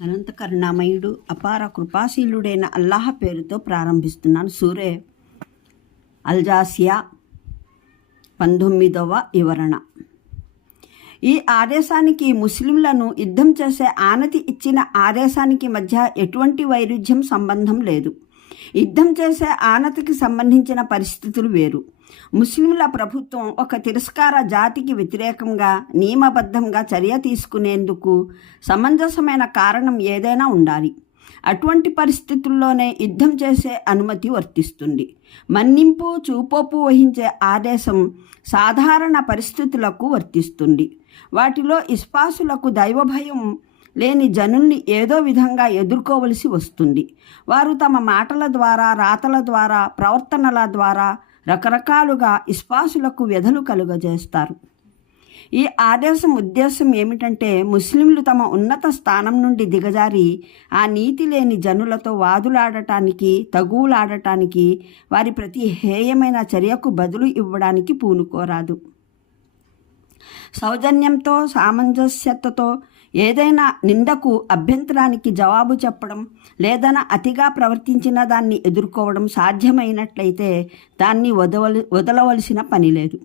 అనంత కరుణామయుడు అపార కృపాశీలుడైన అల్లాహ్ పేరుతో ప్రారంభిస్తున్నాను. సూరే అల్జాసియా పంతొమ్మిదవ వివరణ. ఈ ఆదేశానికి ముస్లింలను యుద్ధం చేసే ఆనతి ఇచ్చిన ఆదేశానికి మధ్య ఎటువంటి వైరుధ్యం సంబంధం లేదు. యుద్ధం చేసే ఆనతికి సంబంధించిన పరిస్థితులు వేరు. ముస్లింల ప్రభుత్వం ఒక తిరస్కార జాతికి వ్యతిరేకంగా నియమబద్ధంగా చర్య తీసుకునేందుకు సమంజసమైన కారణం ఏదైనా ఉండాలి. అటువంటి పరిస్థితుల్లోనే యుద్ధం చేసే అనుమతి వర్తిస్తుంది. మన్నింపు చూపోపు వహించే ఆదేశం సాధారణ పరిస్థితులకు వర్తిస్తుంది. వాటిలో ఇస్పాసులకు దైవభయం లేని జనుల్ని ఏదో విధంగా ఎదుర్కోవలసి వస్తుంది. వారు తమ మాటల ద్వారా రాతల ద్వారా ప్రవర్తనల ద్వారా రకరకాలుగా ఇస్పాసులకు వ్యధలు కలుగజేస్తారు. ఈ ఆదేశం ఉద్దేశం ఏమిటంటే ముస్లింలు తమ ఉన్నత స్థానం నుండి దిగజారి ఆ నీతి లేని జనులతో వాదులాడటానికి తగువులాడటానికి వారి ప్రతి హేయమైన చర్యకు బదులు ఇవ్వడానికి పూనుకోరాదు. సౌజన్యంతో సామంజస్యతతో ఏదైనా నిందకు అభ్యంతరానికి జవాబు చెప్పడం లేదన అతిగా ప్రవర్తించిన దాన్ని ఎదుర్కోవడం సాధ్యమైనట్లయితే దాన్ని వదవలి వదలవలసిన పని లేదు.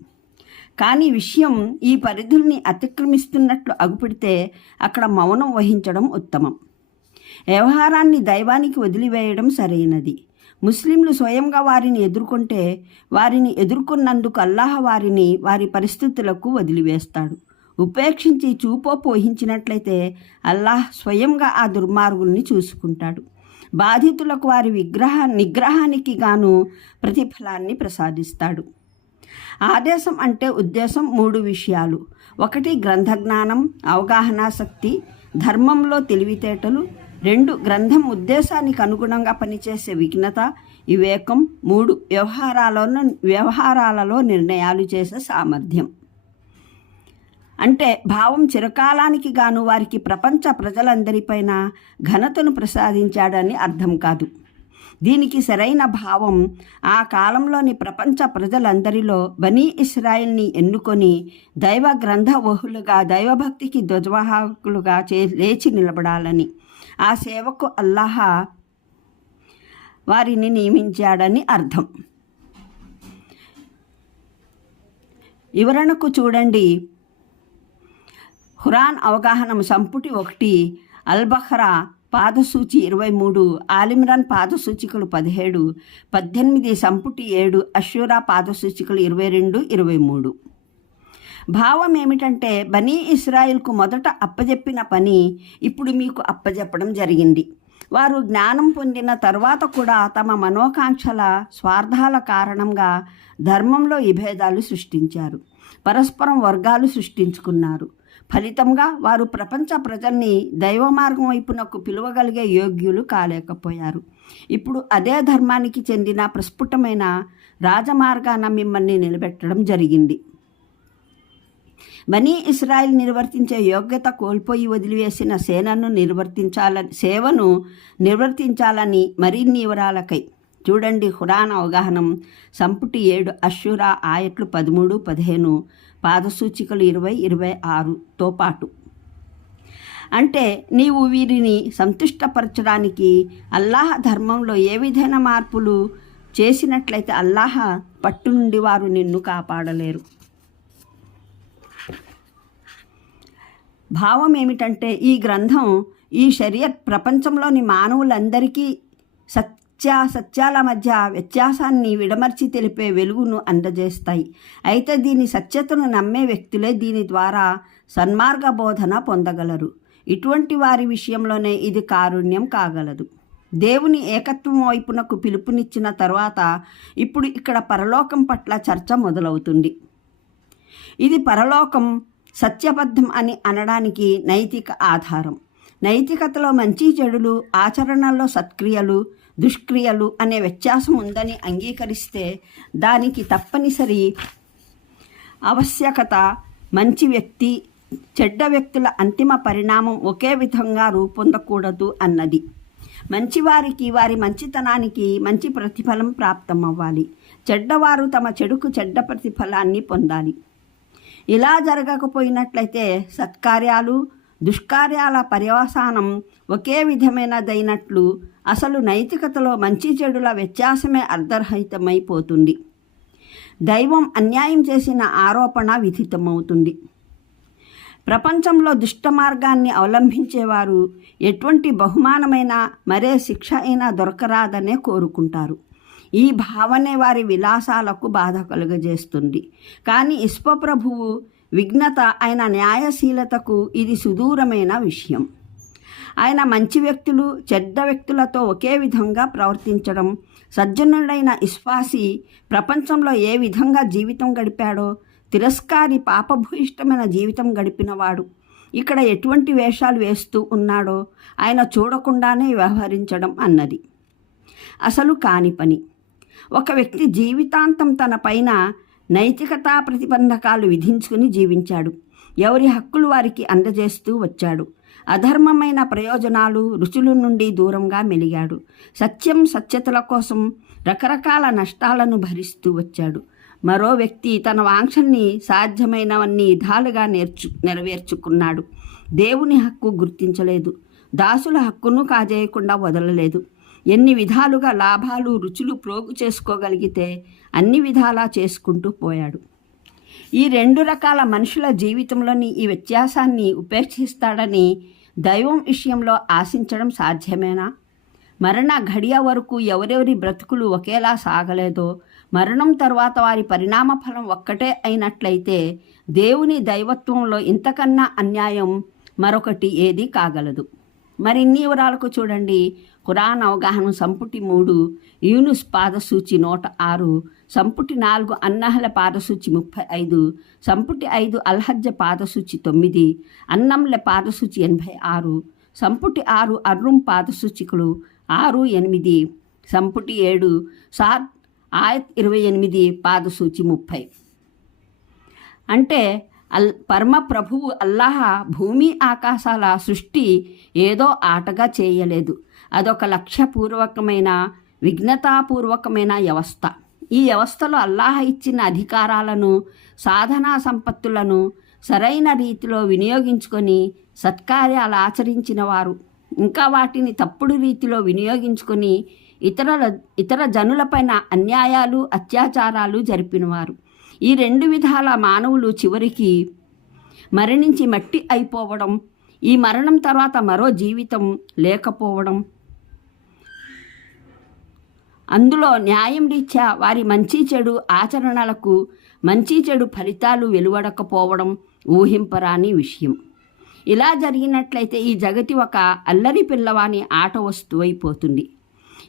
కానీ విషయం ఈ పరిధుల్ని అతిక్రమిస్తున్నట్లు అగుపెడితే అక్కడ మౌనం వహించడం ఉత్తమం. వ్యవహారాన్ని దైవానికి వదిలివేయడం సరైనది. ముస్లింలు స్వయంగా వారిని ఎదుర్కొంటే వారిని ఎదుర్కొన్నందుకు అల్లాహ వారిని వారి పరిస్థితులకు వదిలివేస్తాడు. ఉపేక్షించి చూపో పోహించినట్లయితే అల్లాహ్ స్వయంగా ఆ దుర్మార్గుల్ని చూసుకుంటాడు. బాధితులకు వారి విగ్రహ నిగ్రహానికి గాను ప్రతిఫలాన్ని ప్రసాదిస్తాడు. ఆదేశం అంటే ఉద్దేశం మూడు విషయాలు. ఒకటి గ్రంథజ్ఞానం అవగాహనా శక్తి ధర్మంలో తెలివితేటలు రెండు గ్రంథం ఉద్దేశానికి అనుగుణంగా పనిచేసే విఘ్నత వివేకం మూడు వ్యవహారాలలో వ్యవహారాలలో నిర్ణయాలు చేసే సామర్థ్యం. అంటే భావం చిరకాలానికి గాను వారికి ప్రపంచ ప్రజలందరిపైన ఘనతను ప్రసాదించాడని అర్థం కాదు. దీనికి సరైన భావం ఆ కాలంలోని ప్రపంచ ప్రజలందరిలో బనీ ఇస్రాయిల్ని ఎన్నుకొని దైవ గ్రంథ వహులుగా దైవభక్తికి ధ్వజవాహకులుగా చే లేచి నిలబడాలని. ఆ సేవకు అల్లాహ వారిని నియమించాడని అర్థం. వివరణకు చూడండి. హురాన్ అవగాహన సంపుటి ఒకటి అల్బహ్రా పాదసూచి ఇరవై మూడు ఆలిమ్రాన్ పాదసూచికలు పదిహేడు పద్దెనిమిది సంపుటి ఏడు అషూరా పాదసూచికలు ఇరవై రెండు ఇరవై మూడు. భావం ఏమిటంటే బనీ ఇస్రాయిల్కు మొదట అప్పజెప్పిన పని ఇప్పుడు మీకు అప్పజెప్పడం జరిగింది. వారు జ్ఞానం పొందిన తర్వాత కూడా తమ మనోకాంక్షల స్వార్థాల కారణంగా ధర్మంలో విభేదాలు సృష్టించారు. పరస్పరం వర్గాలు సృష్టించుకున్నారు. ఫలితంగా వారు ప్రపంచ ప్రజల్ని దైవ మార్గం వైపునకు పిలువగలిగే యోగ్యులు కాలేకపోయారు. ఇప్పుడు అదే ధర్మానికి చెందిన ప్రస్ఫుటమైన రాజమార్గాన మిమ్మల్ని నిలబెట్టడం జరిగింది. బనీ ఇస్రాయిల్ నిర్వర్తించే యోగ్యత కోల్పోయి వదిలివేసిన సేనను నిర్వర్తించాలని సేవను నిర్వర్తించాలని మరిన్ని వివరాలకై చూడండి హురాన్ అవగాహనం. సంపుటి ఏడు అశ్షురా ఆయట్లు పదమూడు పదిహేను పాదసూచికలు ఇరవై ఇరవై ఆరుతో పాటు. అంటే నీవు వీరిని సంతుష్టపరచడానికి అల్లాహ్ ధర్మంలో ఏ విధమైన మార్పులు చేసినట్లయితే అల్లాహ పట్టు నుండి వారు నిన్ను కాపాడలేరు. భావం ఏమిటంటే ఈ గ్రంథం ఈ షరియత్ ప్రపంచంలోని మానవులందరికీ సత్య సత్యాల మధ్య వ్యత్యాసాన్ని విడమర్చి తెలిపే వెలుగును అందజేస్తాయి. అయితే దీని సత్యతను నమ్మే వ్యక్తులే దీని ద్వారా సన్మార్గ బోధన పొందగలరు. ఇటువంటి వారి విషయంలోనే ఇది కారుణ్యం కాగలదు. దేవుని ఏకత్వం వైపునకు పిలుపునిచ్చిన తర్వాత ఇప్పుడు ఇక్కడ పరలోకం పట్ల చర్చ మొదలవుతుంది. ఇది పరలోకం సత్యబద్ధం అని అనడానికి నైతిక ఆధారం. నైతికతలో మంచి చెడులు ఆచరణలో సత్క్రియలు దుష్క్రియలు అనే వ్యత్యాసం ఉందని అంగీకరిస్తే దానికి తప్పనిసరి ఆవశ్యకత మంచి వ్యక్తి చెడ్డ వ్యక్తుల అంతిమ పరిణామం ఒకే విధంగా రూపొందకూడదు అన్నది. మంచివారికి వారి మంచితనానికి మంచి ప్రతిఫలం ప్రాప్తమవ్వాలి. చెడ్డవారు తమ చెడుకు చెడ్డ ప్రతిఫలాన్ని పొందాలి. ఇలా జరగకపోయినట్లయితే సత్కార్యాలు దుష్కార్యాల పర్యవసానం ఒకే విధమైనదైనట్లు అసలు నైతికతలో మంచి చెడుల వ్యత్యాసమే అర్ధరహితమైపోతుంది. దైవం అన్యాయం చేసిన ఆరోపణ విధితమవుతుంది. ప్రపంచంలో దుష్ట మార్గాన్ని అవలంబించేవారు ఎటువంటి బహుమానమైన మరే శిక్ష అయినా దొరకరాదనే కోరుకుంటారు. ఈ భావనే వారి విలాసాలకు బాధ కలుగజేస్తుంది. కానీ ఇష్పప్రభువు విఘ్నత ఆయన న్యాయశీలతకు ఇది సుదూరమైన విషయం. ఆయన మంచి వ్యక్తులు చెడ్డ వ్యక్తులతో ఒకే విధంగా ప్రవర్తించడం సజ్జనుడైన ఇస్పాసి ప్రపంచంలో ఏ విధంగా జీవితం గడిపాడో తిరస్కారి పాపభూయిష్టమైన జీవితం గడిపినవాడు ఇక్కడ ఎటువంటి వేషాలు వేస్తూ ఉన్నాడో ఆయన చూడకుండానే వ్యవహరించడం అన్నది. అసలు కాని పని. ఒక వ్యక్తి జీవితాంతం తన పైన నైతికతా ప్రతిబంధకాలు విధించుకుని జీవించాడు. ఎవరి హక్కులు వారికి అందజేస్తూ వచ్చాడు. అధర్మమైన ప్రయోజనాలు రుచుల నుండి దూరంగా మెలిగాడు. సత్యం సత్యతల కోసం రకరకాల నష్టాలను భరిస్తూ వచ్చాడు. మరో వ్యక్తి తన వాంఛల్ని సాధ్యమైనవన్నీ విధాలుగా నేర్చు నెరవేర్చుకున్నాడు. దేవుని హక్కు గుర్తించలేదు. దాసుల హక్కును కాజేయకుండా వదలలేదు. ఎన్ని విధాలుగా లాభాలు రుచులు ప్రోగు చేసుకోగలిగితే అన్ని విధాలా చేసుకుంటూ పోయాడు. ఈ రెండు రకాల మనుషుల జీవితంలోని ఈ వ్యత్యాసాన్ని ఉపేక్షిస్తాడని దైవం విషయంలో ఆశించడం సాధ్యమేనా? మరణ ఘడియ వరకు ఎవరెవరి బ్రతుకులు ఒకేలా సాగలేదో మరణం తర్వాత వారి పరిణామ ఫలం ఒక్కటే అయినట్లయితే దేవుని దైవత్వంలో ఇంతకన్నా అన్యాయం మరొకటి ఏదీ కాగలదు. మరిన్ని వివరాలకు చూడండి. ఖురాన్ అవగాహన సంపుటి మూడు యూనుస్ పాదసూచి నూట ఆరు సంపుటి నాలుగు అన్నహల పాదసూచి ముప్పై ఐదు సంపుటి ఐదు అల్హజ్జ పాదసూచి తొమ్మిది అన్నంల పాదసూచి ఎనభై ఆరు సంపుటి ఆరు అర్రుం పాదసూచికలు ఆరు ఎనిమిది సంపుటి ఏడు సార్ ఆయత్ ఇరవై ఎనిమిది పాదసూచి ముప్పై. అంటే అల్ పరమ ప్రభువు అల్లాహ భూమి ఆకాశాల సృష్టి ఏదో ఆటగా చేయలేదు. అదొక లక్ష్యపూర్వకమైన విఘ్నతాపూర్వకమైన వ్యవస్థ. ఈ వ్యవస్థలో అల్లాహ ఇచ్చిన అధికారాలను సాధనా సంపత్తులను సరైన రీతిలో వినియోగించుకొని సత్కార్యాలు ఆచరించిన వారు. ఇంకా వాటిని తప్పుడు రీతిలో వినియోగించుకొని ఇతరుల ఇతర జనులపైన అన్యాయాలు అత్యాచారాలు జరిపినవారు. ఈ రెండు విధాల మానవులు చివరికి మరణించి మట్టి అయిపోవడం ఈ మరణం తర్వాత మరో జీవితం లేకపోవడం అందులో న్యాయం రీత్యా వారి మంచి చెడు ఆచరణలకు మంచి చెడు ఫలితాలు వెలువడకపోవడం ఊహింపరాని విషయం. ఇలా జరిగినట్లయితే ఈ జగతి ఒక అల్లరి పిల్లవాని ఆట వస్తువైపోతుంది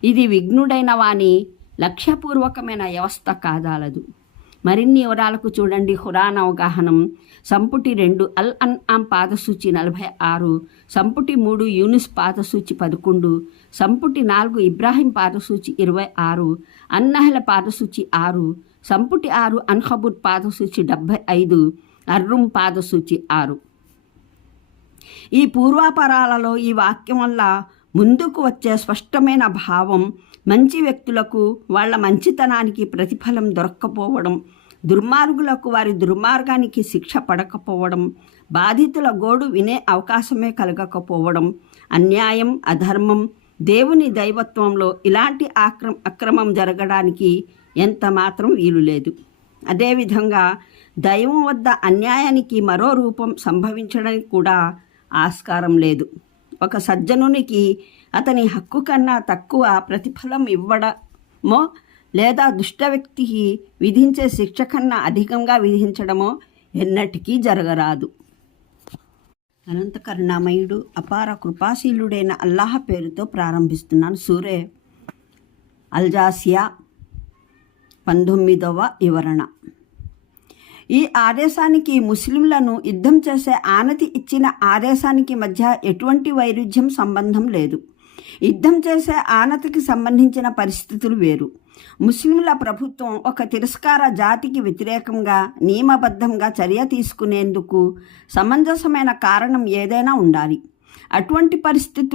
ఇది విఘ్నుడైన వాని లక్ష్యపూర్వకమైన వ్యవస్థ కాదాలదు. మరిన్ని వివరాలకు చూడండి హురాన్ అవగాహనం. సంపుటి రెండు అల్ అన్ ఆమ్ పాదసూచి నలభై ఆరు సంపుటి మూడు యూనిస్ పాదసూచి పదకొండు సంపుటి నాలుగు ఇబ్రాహిం పాదసూచి ఇరవై ఆరు అన్నహల పాదసూచి ఆరు సంపుటి ఆరు అన్హబుర్ పాదసూచి డెబ్భై ఐదు అర్రుం పాదసూచి ఆరు. ఈ పూర్వాపరాలలో ఈ వాక్యం వల్ల ముందుకు వచ్చే స్పష్టమైన భావం మంచి వ్యక్తులకు వాళ్ళ మంచితనానికి ప్రతిఫలం దొరక్కపోవడం దుర్మార్గులకు వారి దుర్మార్గానికి శిక్ష పడకపోవడం బాధితుల గోడు వినే అవకాశమే కలగకపోవడం అన్యాయం అధర్మం దేవుని దైవత్వంలో ఇలాంటి ఆక్రమ అక్రమం జరగడానికి ఎంత మాత్రం వీలు లేదు. అదేవిధంగా దైవం వద్ద అన్యాయానికి మరో రూపం సంభవించడానికి కూడా ఆస్కారం లేదు. ఒక సజ్జనునికి అతని హక్కు కన్నా తక్కువ ప్రతిఫలం ఇవ్వడమో లేదా దుష్ట వ్యక్తికి విధించే శిక్ష కన్నా అధికంగా విధించడమో ఎన్నటికీ జరగరాదు. అనంత కరుణామయుడు అపార కృపాశీలుడైన అల్లాహ పేరుతో ప్రారంభిస్తున్నాను. సూరే అల్జాసియా పంతొమ్మిదవ వివరణ. ఈ ఆదేశానికి ముస్లింలను యుద్ధం చేసే ఆనతి ఇచ్చిన ఆదేశానికి మధ్య ఎటువంటి వైరుధ్యం సంబంధం లేదు. యుద్ధం చేసే ఆనతికి సంబంధించిన పరిస్థితులు వేరు. ముస్లింల ప్రభుత్వం ఒక తిరస్కార జాతికి వ్యతిరేకంగా నియమబద్ధంగా చర్య తీసుకునేందుకు సమంజసమైన కారణం ఏదైనా ఉండాలి. అటువంటి పరిస్థితులు